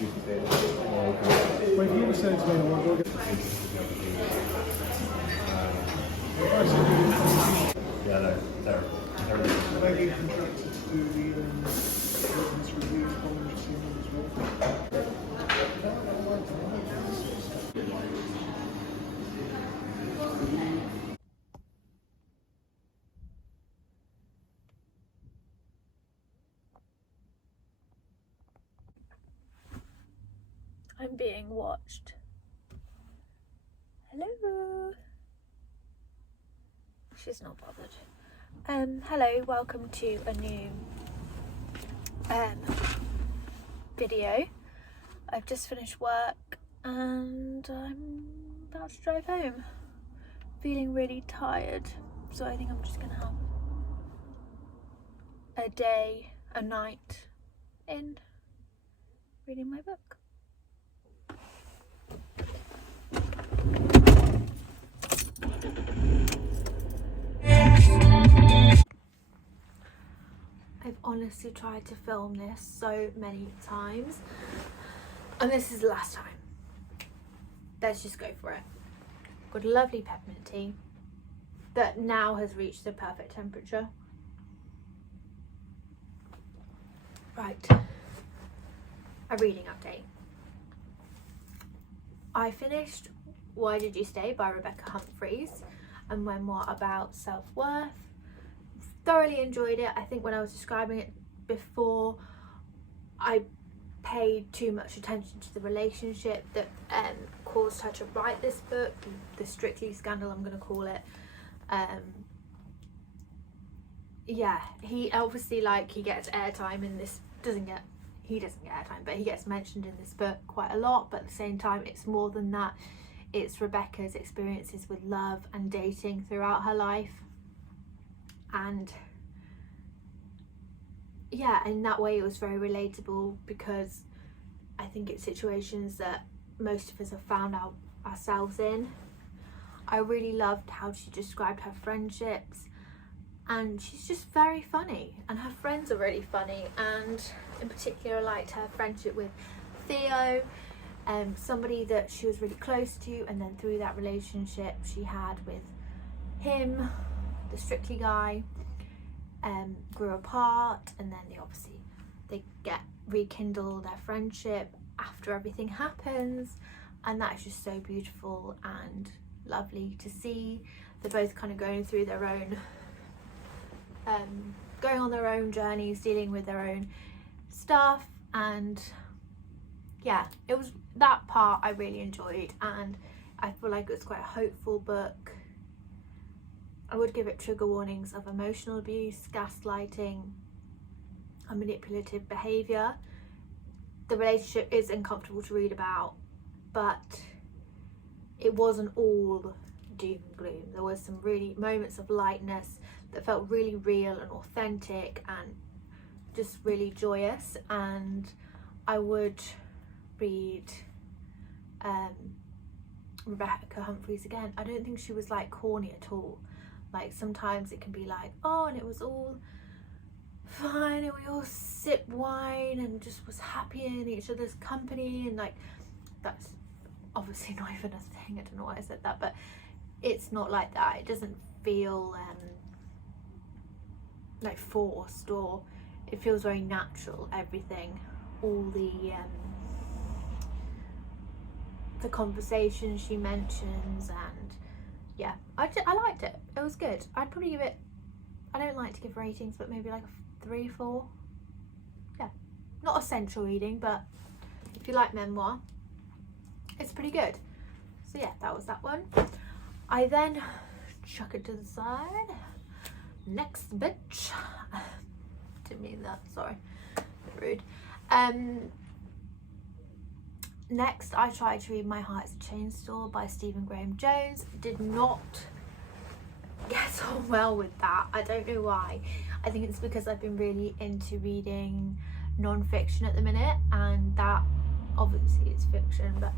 Well, if you said to me, we'll get... Yeah, no, terrible. Terrible. Maybe contracted to do the witness reviews, voluntary as well. I'm being watched. Hello. She's not bothered. Hello, welcome to a new video. I've just finished work and I'm about to drive home. Feeling really tired, so I think I'm just gonna have a night in reading my book. I've honestly tried to film this so many times and this is the last time. Let's just go for it. Got a lovely peppermint tea that now has reached the perfect temperature. Right, a reading update. I finished Why Did You Stay by Rebecca Humphries, a memoir about self-worth. Thoroughly enjoyed it. I think when I was describing it before, I paid too much attention to the relationship that caused her to write this book, the Strictly scandal I'm going to call it. Yeah, he obviously, like, he gets airtime in this, he doesn't get airtime, but he gets mentioned in this book quite a lot, but at the same time it's more than that. It's Rebecca's experiences with love and dating throughout her life. And yeah, in that way it was very relatable, because I think it's situations that most of us have found ourselves in. I really loved how she described her friendships, and she's just very funny, and her friends are really funny, and in particular I liked her friendship with Theo, somebody that she was really close to, and then through that relationship she had with him, the Strictly guy, grew apart, and then they get rekindle their friendship after everything happens, and that's just so beautiful and lovely to see. They're both kind of going through their own going on their own journeys, dealing with their own stuff, and yeah, it was that part I really enjoyed, and I feel like it was quite a hopeful book. I would give it trigger warnings of emotional abuse, gaslighting, and manipulative behaviour. The relationship is uncomfortable to read about, but it wasn't all doom and gloom. There was some really moments of lightness that felt really real and authentic and just really joyous, and I would read Rebecca Humphries again. I don't think she was like corny at all. Like sometimes it can be like, oh, and it was all fine and we all sipped wine and just was happy in each other's company, and like that's obviously not even a thing. I don't know why I said that, but it's not like that. It doesn't feel like forced, or it feels very natural. Everything, all the conversations she mentions, and yeah, I liked it. It was good. I'd probably give it, I don't like to give ratings, but maybe like a 3, 4. Yeah, not essential reading, but if you like memoir, it's pretty good. So yeah, that was that one. I then chuck it to the side. Next bitch. Didn't mean that, sorry. Bit rude. Next, I tried to read My Heart's a Chain Store by Stephen Graham Jones. Did not get on well with that. I don't know why. I think it's because I've been really into reading non-fiction at the minute, and that obviously is fiction, but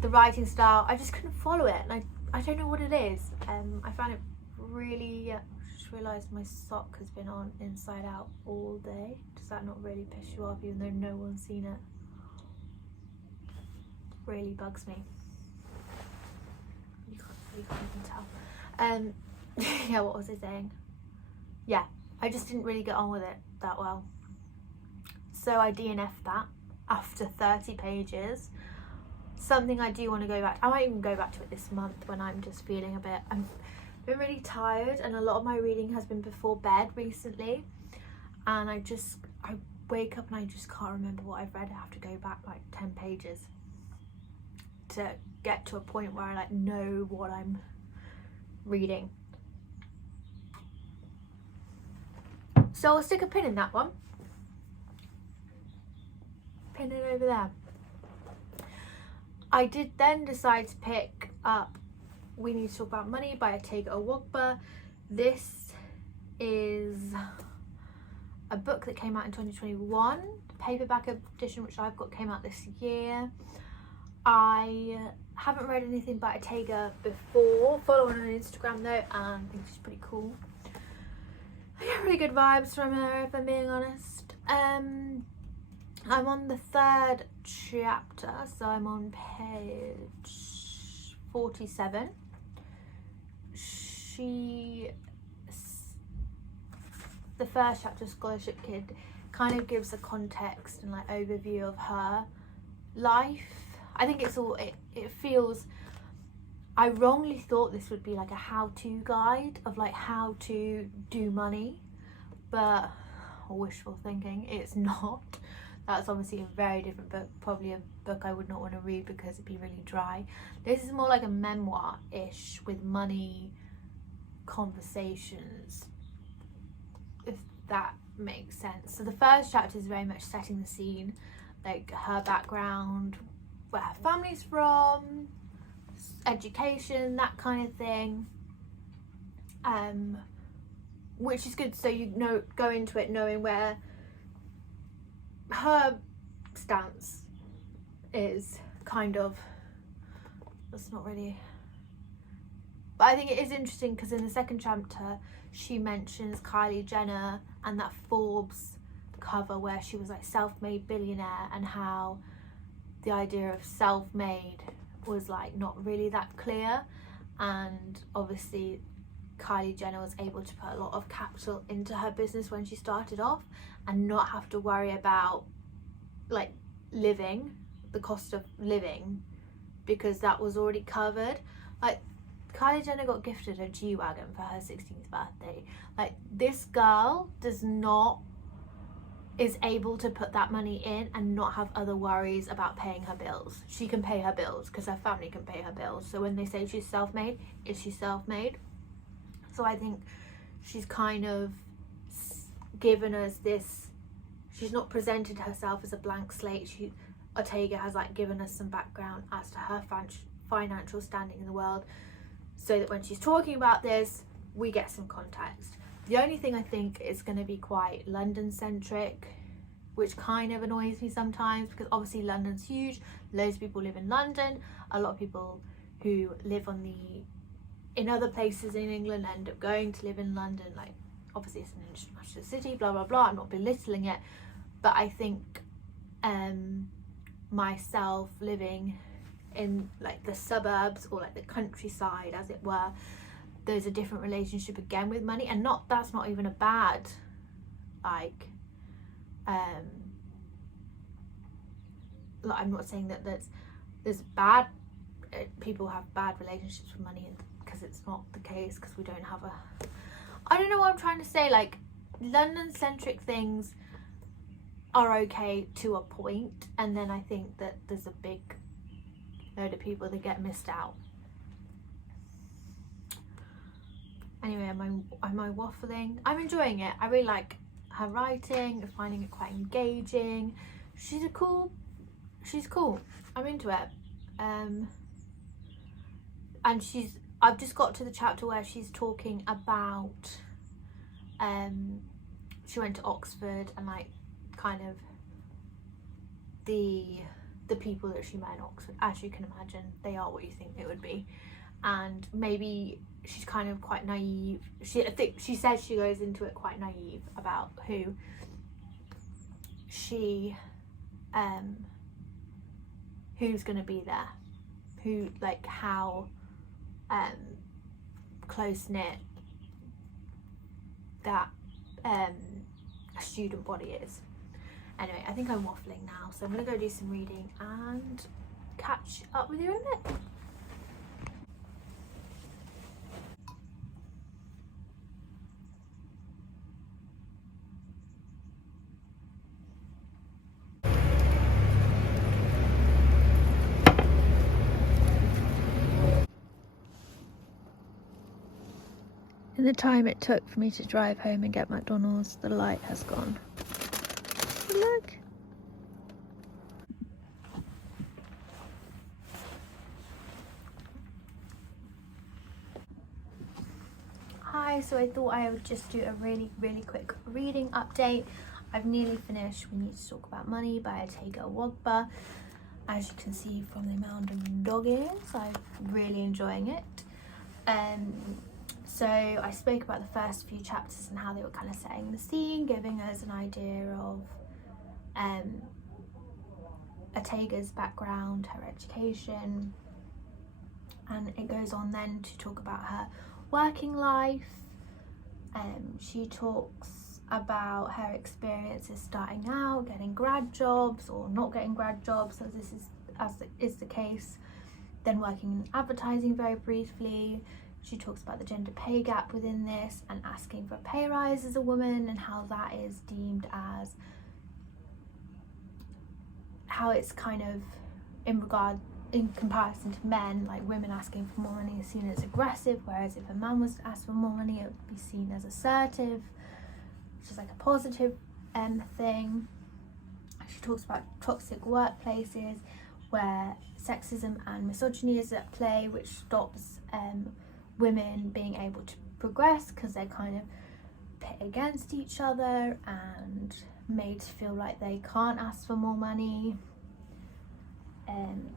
the writing style, I just couldn't follow it, and I don't know what it is. I found it really, I just realised my sock has been on inside out all day. Does that not really piss you off, even though no one's seen it? really bugs me. You can't even tell. Yeah, what was I saying? Yeah, I just didn't really get on with it that well. So I DNF'd that after 30 pages. Something I do want to go back. I might even go back to it this month when I'm just feeling a bit. I've been really tired, and a lot of my reading has been before bed recently. And I wake up and I just can't remember what I've read. I have to go back like 10 pages to get to a point where I like know what I'm reading. So I'll stick a pin in that one. Pin it over there. I did then decide to pick up We Need to Talk About Money by Otegha Uwagba. This is a book that came out in 2021. The paperback edition, which I've got, came out this year. I haven't read anything by Otegha before. Follow her on Instagram though, and I think she's pretty cool. I get really good vibes from her, if I'm being honest. I'm on the 3rd chapter, so I'm on page 47. The first chapter, Scholarship Kid, kind of gives a context and like overview of her life. I think it's all, it feels, I wrongly thought this would be like a how-to guide of like how to do money, but wishful thinking, it's not. That's obviously a very different book, probably a book I would not want to read because it'd be really dry. This is more like a memoir-ish with money conversations, if that makes sense. So the first chapter is very much setting the scene, like her background, where her family's from, education, that kind of thing, which is good. So you know, go into it knowing where her stance is, kind of. That's not really, but I think it is interesting because in the second chapter she mentions Kylie Jenner and that Forbes cover where she was like self-made billionaire, and how the idea of self-made was like not really that clear, and obviously Kylie Jenner was able to put a lot of capital into her business when she started off and not have to worry about like living, the cost of living, because that was already covered. Like Kylie Jenner got gifted a G-Wagon for her 16th birthday. Like this girl is able to put that money in and not have other worries about paying her bills. She can pay her bills because her family can pay her bills. So when they say she's self-made, is she self-made? So I think she's kind of given us this, she's not presented herself as a blank slate. Otegha has like given us some background as to her financial standing in the world, so that when she's talking about this, we get some context. The only thing I think is going to be quite London centric, which kind of annoys me sometimes, because obviously London's huge, loads of people live in London, a lot of people who live in other places in England end up going to live in London. Like obviously it's an international city, blah blah blah, I'm not belittling it, but I think myself living in like the suburbs or like the countryside as it were, there's a different relationship again with money, and that's not even a bad, like I'm not saying that there's bad people have bad relationships with money, because it's not the case, because we don't have I don't know what I'm trying to say. Like London centric things are okay to a point, and then I think that there's a big load of people that get missed out. Anyway, am I waffling? I'm enjoying it. I really like her writing. I'm finding it quite engaging. She's cool. I'm into it. And I've just got to the chapter where she's talking about she went to Oxford, and like kind of the people that she met in Oxford, as you can imagine, they are what you think they would be. And maybe she's kind of quite naive. I think she says she goes into it quite naive about who she who's going to be there, who, like, how close-knit that student body is. Anyway, I think I'm waffling now, so I'm going to go do some reading and catch up with you in a bit. In the time it took for me to drive home and get McDonald's, the light has gone. Look. Hi, so I thought I would just do a really quick reading update. I've nearly finished We Need to Talk About Money by Otegha Uwagba. As you can see from the amount of dog ears, I'm really enjoying it. So I spoke about the first few chapters and how they were kind of setting the scene, giving us an idea of Otegha's background, her education, and it goes on then to talk about her working life. She talks about her experiences starting out, getting grad jobs or not getting grad jobs, as is the case, then working in advertising very briefly. She talks about the gender pay gap within this and asking for a pay rise as a woman, and how that is deemed as, how it's kind of in comparison to men, like women asking for more money is seen as aggressive, whereas if a man was to ask for more money, it would be seen as assertive, which is like a positive thing. She talks about toxic workplaces where sexism and misogyny is at play, which stops women being able to progress because they're kind of pit against each other and made to feel like they can't ask for more money.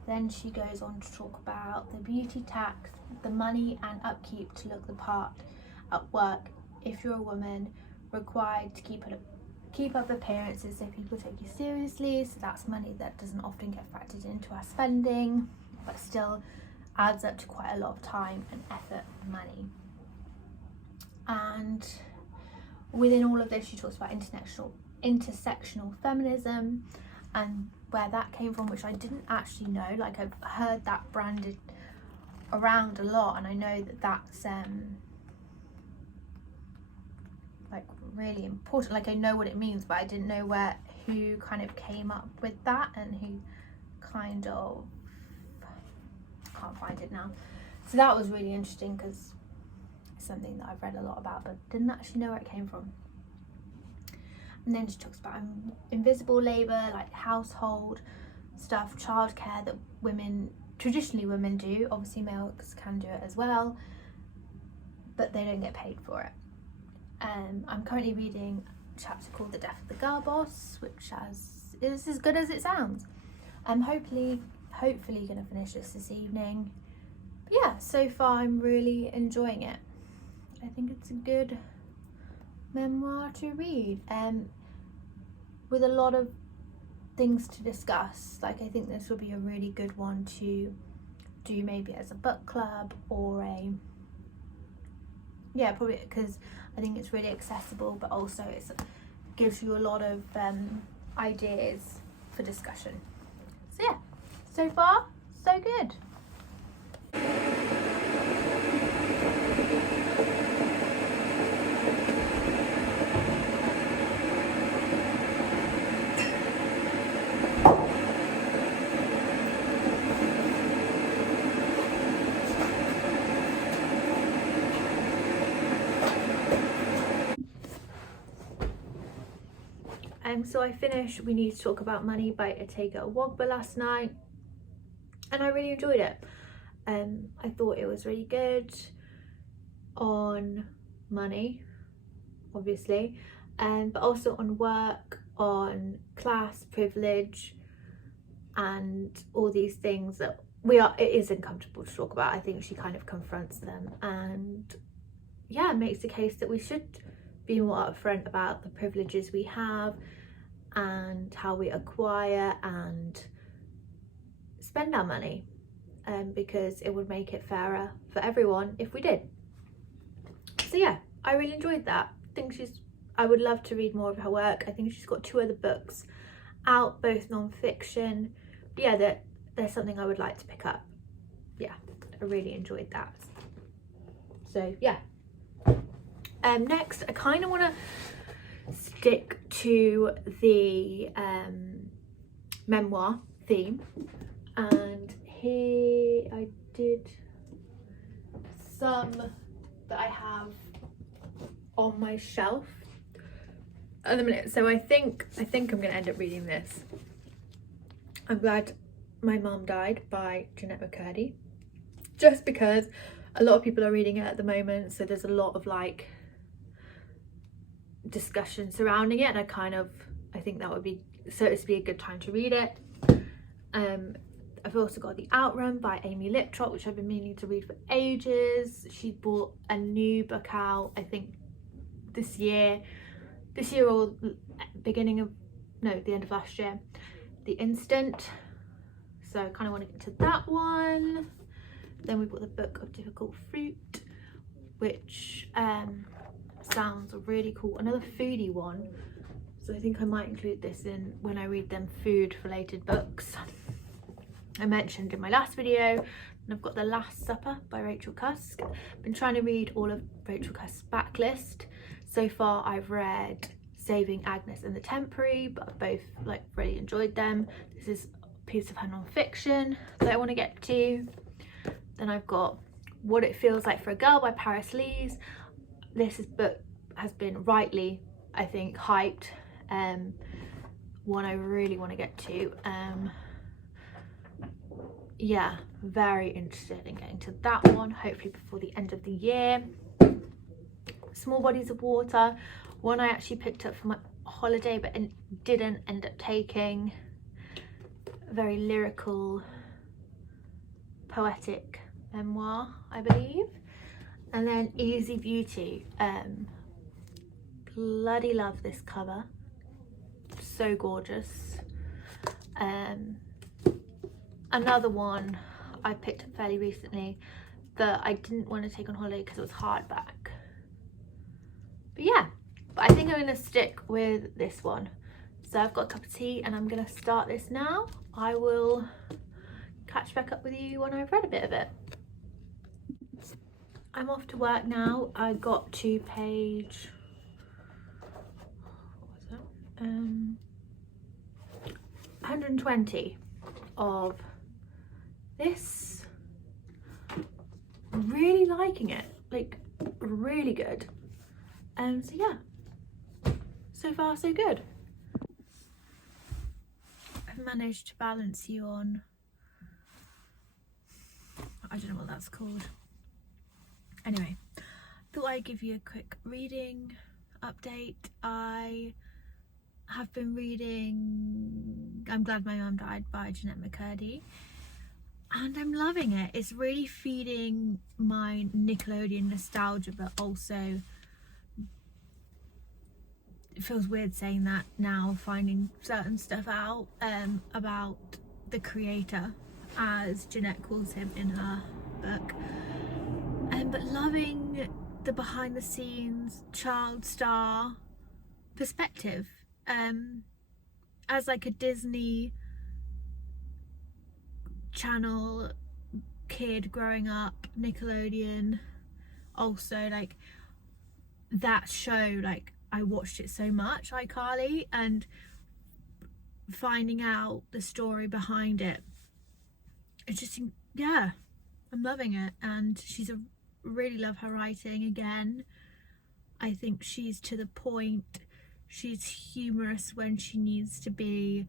Then she goes on to talk about the beauty tax, the money and upkeep to look the part at work if you're a woman, required to keep up appearances so people take you seriously. So that's money that doesn't often get factored into our spending, but still adds up to quite a lot of time and effort and money. And within all of this, she talks about intersectional feminism and where that came from, which I didn't actually know. Like, I've heard that branded around a lot, and I know that that's like really important. Like, I know what it means, but I didn't know who kind of came up with that and who kind of, can't find it now. So that was really interesting because it's something that I've read a lot about but didn't actually know where it came from. And then she talks about invisible labour, like household stuff, childcare that traditionally women do. Obviously males can do it as well, but they don't get paid for it. I'm currently reading a chapter called The Death of the Girl Boss, which is as good as it sounds. I'm hopefully going to finish this evening. But yeah, so far I'm really enjoying it. I think it's a good memoir to read, with a lot of things to discuss. Like, I think this will be a really good one to do maybe as a book club or probably because I think it's really accessible, but also it gives you a lot of ideas for discussion. So yeah, so far so good. So I finished We Need to Talk About Money by Otegha Uwagba last night, and I really enjoyed it. I thought it was really good on money, obviously, but also on work, on class, privilege, and all these things that it is uncomfortable to talk about. I think she kind of confronts them and makes the case that we should be more upfront about the privileges we have and how we acquire and spend our money, because it would make it fairer for everyone if we did. So yeah, I really enjoyed that. I would love to read more of her work. I think she's got 2 other books out, both non-fiction. But yeah, there's something I would like to pick up. Yeah, I really enjoyed that. So yeah. Next, I kind of want to stick to the memoir theme, and here I did some that I have on my shelf at the minute. So I think I'm gonna end up reading this. I'm Glad My Mum Died by Jennette McCurdy, just because a lot of people are reading it at the moment, so there's a lot of like discussion surrounding it, and I think that would be a good time to read it. I've also got The Outrun by Amy Liptrot, which I've been meaning to read for ages. She brought a new book out, I think this year or the end of last year, The Instant. So I kind of want to get to that one. Then we've got The Book of Difficult Fruit, which sounds really cool. Another foodie one. So I think I might include this in when I read them food related books. I mentioned in my last video, and I've got The Last Supper by Rachel Cusk. I've been trying to read all of Rachel Cusk's backlist. So far I've read Saving Agnes and The Temporary, but I've both really enjoyed them. This is a piece of her non-fiction that I want to get to. Then I've got What It Feels Like for a Girl by Paris Lees. This book has been rightly, I think, hyped. One I really want to get to. Yeah, very interested in getting to that one, hopefully before the end of the year. Small Bodies of Water, one I actually picked up for my holiday but didn't end up taking. Very lyrical, poetic memoir, I believe. And then Easy Beauty. Bloody love this cover, so gorgeous. Another one I picked up fairly recently that I didn't want to take on holiday because it was hardback. But yeah, I think I'm going to stick with this one. So I've got a cup of tea and I'm going to start this now. I will catch back up with you when I've read a bit of it. I'm off to work now. I got to page, what was it? 120 of this. Really liking it, really good. So yeah, so far so good. I've managed to balance you on, I don't know what that's called. Anyway, thought I'd give you a quick reading update. I have been reading I'm Glad My Mum Died by Jennette McCurdy, and I'm loving it. It's really feeding my Nickelodeon nostalgia, but also it feels weird saying that now, finding certain stuff out about the creator, as Jennette calls him in her book. But loving the behind the scenes child star perspective, as like a Disney Channel kid growing up, Nickelodeon, also like that show, like I watched it so much, iCarly, and finding out the story behind it, it's just, yeah, I'm loving it. And really love her writing again. I think she's to the point. She's humorous when she needs to be.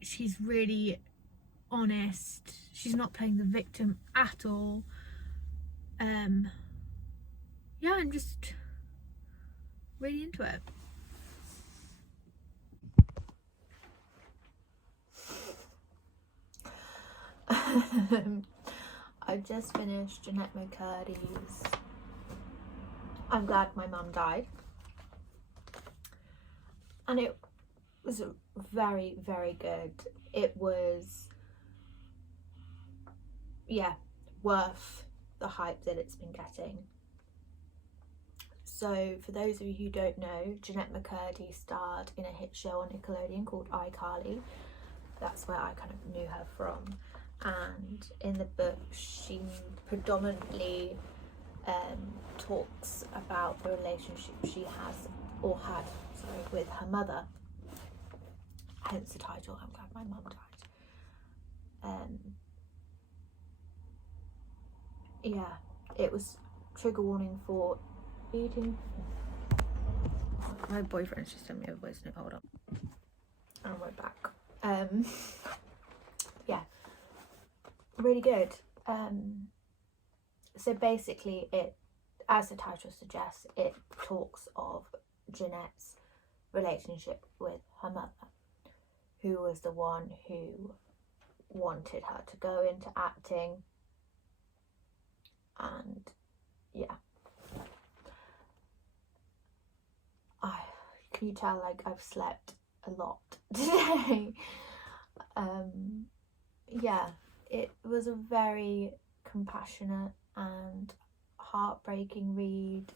She's really honest. She's not playing the victim at all. Yeah, I'm just really into it. I've just finished Jennette McCurdy's I'm Glad My Mum Died, and it was very, very good. It was yeah, worth the hype that it's been getting. So for those of you who don't know, Jennette McCurdy starred in a hit show on Nickelodeon called iCarly. That's where I kind of knew her from. And in the book, she predominantly talks about the relationship she has, or had, sorry, with her mother. Hence the title, I'm Glad My Mum Died. Yeah, it was trigger warning for eating. My boyfriend just sent me a voice note, hold on. And we're back. Yeah, really good. So basically it, as the title suggests, it talks of Jennette's relationship with her mother, who was the one who wanted her to go into acting. And yeah, can you tell, like, I've slept a lot today. Yeah, it was a very compassionate and heartbreaking read,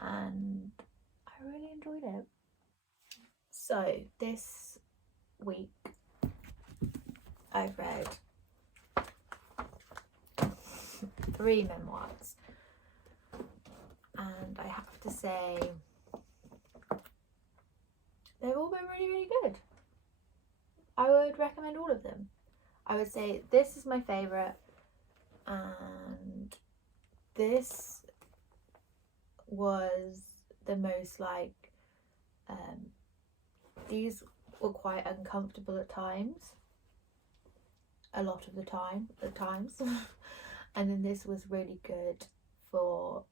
and I really enjoyed it. So this week I've read 3 memoirs, and I have to say they've all been really, really good. I would recommend all of them. I would say this is my favourite, and this was the most, like, these were quite uncomfortable at times, a lot of the time at times. And then this was really good for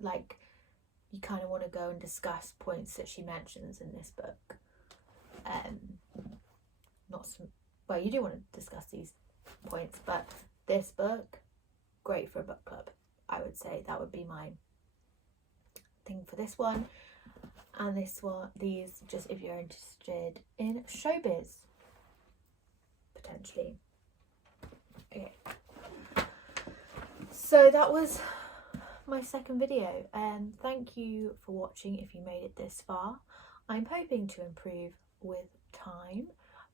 like, you kind of want to go and discuss points that she mentions in this book. Well, you do want to discuss these points, but this book, great for a book club. I would say that would be my thing for this one. And this one, these, just if you're interested in showbiz, potentially. Okay, so that was my second video, and thank you for watching if you made it this far. I'm hoping to improve with time,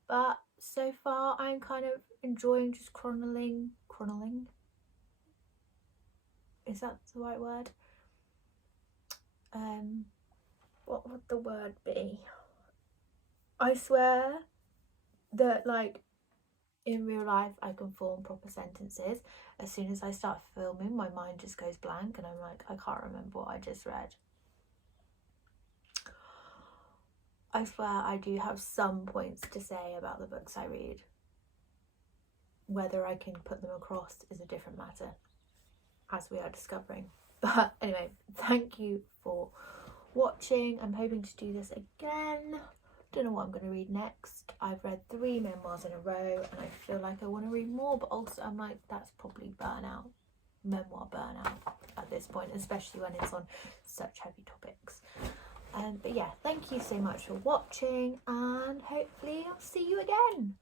but so far I'm kind of enjoying just chronicling. Is that the right word? What would the word be? I swear that, like, in real life I can form proper sentences. As soon as I start filming, my mind just goes blank and I'm like, I can't remember what I just read. I swear I do have some points to say about the books I read. Whether I can put them across is a different matter, as we are discovering. But anyway, thank you for watching. I'm hoping to do this again. Don't know what I'm going to read next. I've read 3 memoirs in a row and I feel like I want to read more, but also I'm like, that's probably burnout, memoir burnout at this point, especially when it's on such heavy topics. But yeah, thank you so much for watching, and hopefully I'll see you again.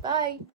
Bye.